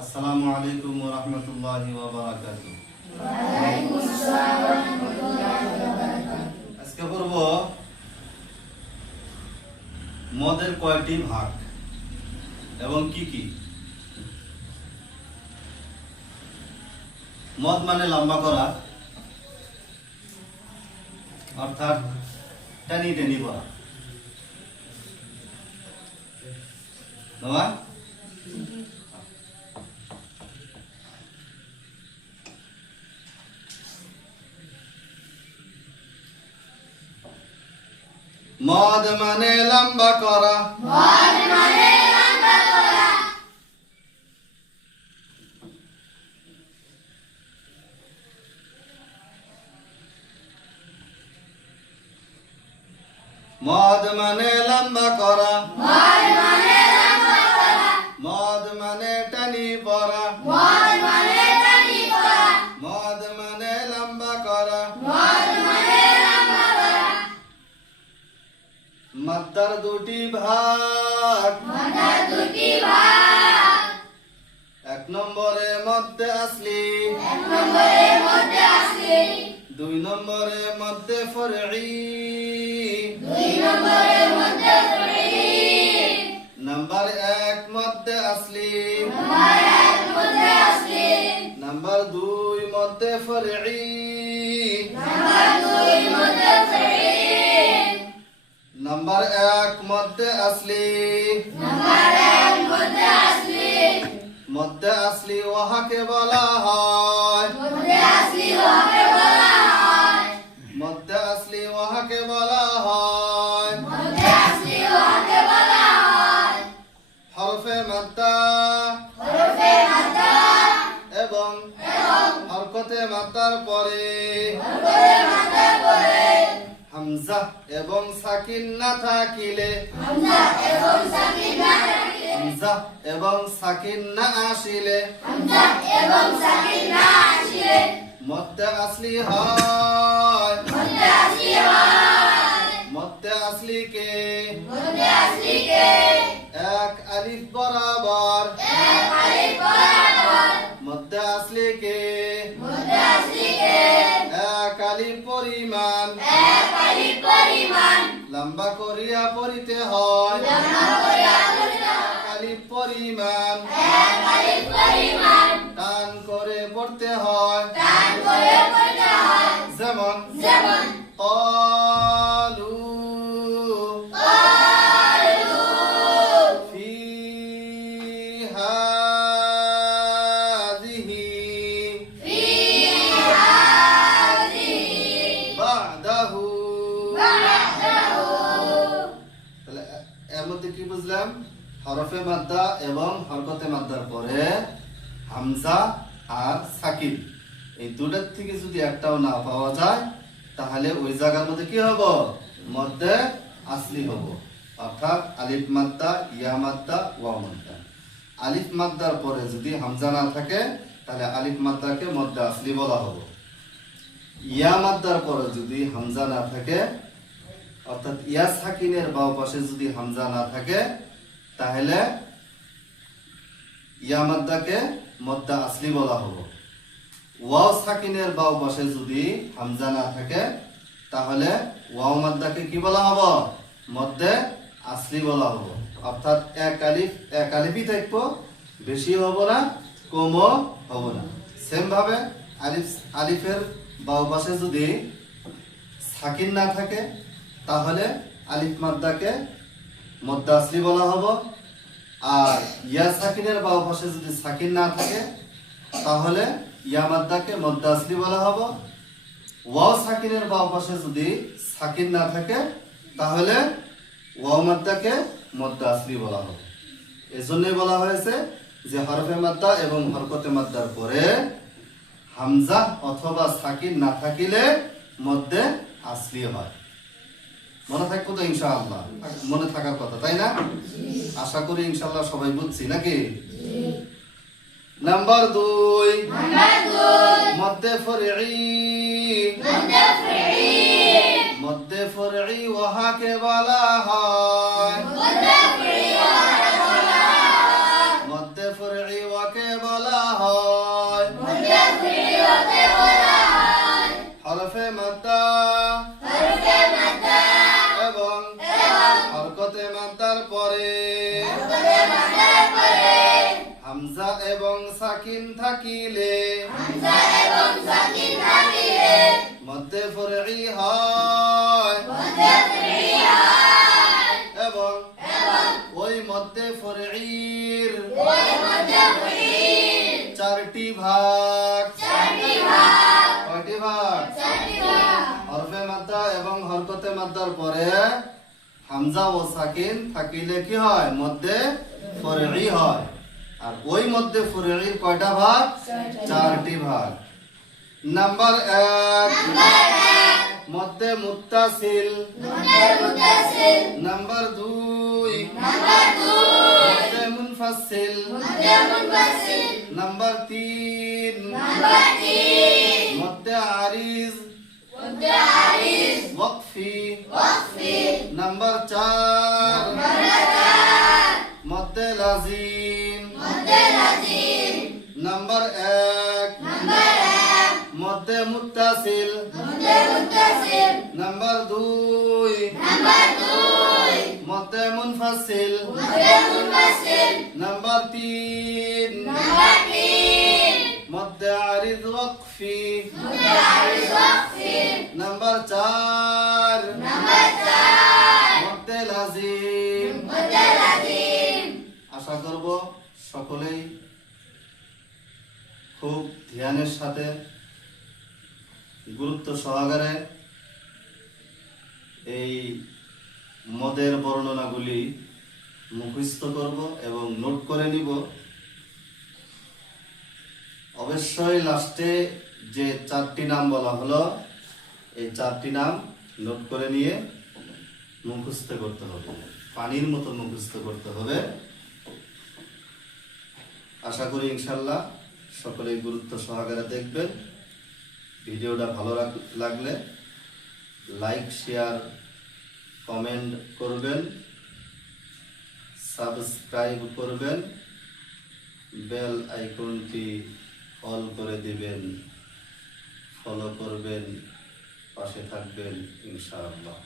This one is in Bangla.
আসসালামু আলাইকুম ওয়া রাহমাতুল্লাহি ওয়া বারাকাতুহু। ওয়া আলাইকুম আসসালাম ওয়া রাহমাতুল্লাহি ওয়া বারাকাতুহু। আজকে পড়ব মদের কয়টি ভাগ এবং কি কি। মদ মানে লম্বা করা, অর্থাৎ টানি টানি করা। মদ মানে লম্বা করা, মদ মানে লম্বা করা। মদ মানে লম্বা করা, মদ মানে লম্বা করা। মদ মানে টানি পড়া, মদ মানে টানি পড়া। মদ মানে লম্বা করা। মদ মানে লম্বা করা। মাদ্দার দুটি ভাগ, মদের দুটি ভাগ। এক নম্বরে মধ্যে আসলি, এক নম্বরের মধ্যে আসলি। দুই নম্বরে মধ্যে ফরঈ, দুই নম্বরের মধ্যে ফরঈ। নাম্বার এক মধ্যে আসলি, নাম্বার এক মধ্যে আসলি। নাম্বার দুই মধ্যে ফরঈ, নাম্বার দুই মধ্যে ফরঈ। নাম্বার এক মধ্যে আসলি, নাম্বার এক মধ্যে আসলি। মধ্যে আসলি ওহাকে বলা হয়, মধ্যে আসলি ওকে বলা হয়। মধ্যে আসলি ওহাকে বলা হয়। মধ্যে আসলি ওকে বলা হয়। হরফে মাদ্দা হরফে মাদ্দা এবং হরকতে মাদ্দার পরে হরফে মাদ্দার পরে হামজা এবং সাকিন না থাকিলে, হামজা এবং সাকিন না থাকিলে, হামজা এবং সাকিন না আসিলে হামজা এবং সাকিন না আসিলে মধ্যে আসলি হয়। মধ্যে আসলি হয়। মধ্যে আসলি কে মধ্যে আসলি কে এক আলিফ বরাবর, এক আলিফ বরাবর। মধ্যে আসলি কে মধ্যে আসলি কে এক আলিফ পরিমাণ, এক আলিফ পরিমাণ। লম্বা করিয়া পড়িতে হয়। লম্বা করিয়া পড়িতে হয়। এক আলিফ পরিমাণ এক আলিফ পরিমাণ। টান করে পড়তে হয়। টান করে পড়তে হয়। যেমন যেমন ক্বালু ক্বালু ফি হাযিহি ফি হাযিহি বা'দাহু। বা'দাহু। তাহলে এর মধ্যে কি বুঝলাম? হরফে মাদ্দা এবং হরকতে মাদ্দার পরে হামজা আর সাকিন, এই দুটার থেকে যদি একটাও না পাওয়া যায় তাহলে ওই জায়গার মধ্যে কি হবে? মধ্যে আসলি হবে, অর্থাৎ আলিফ মাদ্দা, ইয়া মাদ্দা, ওয়াও মাদ্দা। আলিফ মাদ্দার পরে যদি হামজা না থাকে তাহলে আলিফ মাদ্দাকে মধ্যে আসলি বলা হবে। ইয়া মাদ্দার পরে যদি হামজা না থাকে, অর্থাৎ ইয়া সাকিনের বাম পাশে যদি হামজা না থাকে তাহলে ইয়া মাদ্দাকে মদ্দা আসলি বলা হবে। ওয়াও সাকিনের বাম পাশে যদি হামজা না থাকে তাহলে ওয়াও মাদ্দাকে কি বলা হবে? মদ্দে আসলি বলা হবে। অর্থাৎ এক আলিফই থাকবো, বেশি হবে না, কমও হবে না। সেম ভাবে আলিফের বাম পাশে যদি সাকিন না থাকে তাহলে আলিফ মাদ্দাকে মদ্দা আসলি বলা হবে। আর ইয়া সাকিনের বাম পাশে যদি সাকিন না থাকে তাহলে ইয়া মাদ্দাকে মদ্দা আসলি বলা হবে। ওয়াও সাকিনের বাম পাশে যদি সাকিন না থাকে তাহলে ওয়াও মাদ্দাকে মদ্দা আসলি বলা হবে। এজন্যই বলা হয়েছে যে হরফে মাদ্দা এবং হরকতে মাদ্দার পরে হামজা অথবা সাকিন না থাকিলে মধ্যে আসলি হয়। মনে থাকবো তো ইনশাআল্লাহ? মনে থাকার কথা, তাই না? আশা করি ইনশাআল্লাহ সবাই বুঝছি নাকি? নাম্বার দুই নাম্বার দুই মধ্যে ফরঈ, মধ্যে ফরঈ। মধ্যে ফরঈ ওহাকে বলা হয়, মধ্যে ফরঈ ওকে বলা হয়। মধ্যে ফরঈ ওয়াকে ওয়াকে বলা হয় হরফে মাদ্দা এবং হরকতে মাদ্দার পরে হামজা এবং সাকিন থাকিলে মধ্যে ফরঈ হয় এবং ওই মধ্যে ফরঈর চারটি ভাগ কয়টি ভাগ হরফে মাদ্দা এবং হরকতে মাদ্দার পরে হামজা ও সাকিন থাকিলে কি হয় মধ্যে ফরঈ হয় আর ওই মধ্যে ফরঈর কয়টা ভাগ চারটি ভাগ নাম্বার 1 মধ্যে মুত্তাসিল নাম্বার 2 মধ্যে মুনফাসিল নাম্বার 3 মধ্যে আরিজ ওয়াকফি নাম্বার 4 মধ্যে লাজিম নাম্বার 1 মধ্যে মুত্তাসিল নাম্বার 2 মধ্যে মুনফাসিল নাম্বার 3 মধ্যে আরিজ ওয়াকফি নাম্বার 4 মধ্যে লাজিম আশা করব সকলেই খুব ধ্যানের সাথে গুরুত্ব সহকারে এই মদের বর্ণনাগুলি মুখস্থ করব এবং নোট করে নিব অবশ্যই লাস্টে যে চারটি নাম বলা হলো এই চারটি নাম নোট করে নিয়ে মুখস্থ করতে হবে পানির মতো মুখস্থ করতে হবে আশা করি ইনশাআল্লাহ সকলেই গুরুত্ব সহকারে দেখবেন ভিডিওটা ভালো লাগলে লাইক শেয়ার কমেন্ট করবেন সাবস্ক্রাইব করবেন বেল আইকনটি অল করে দিবেন ফলো করবেন পাশে থাকবেন ইনশাআল্লাহ।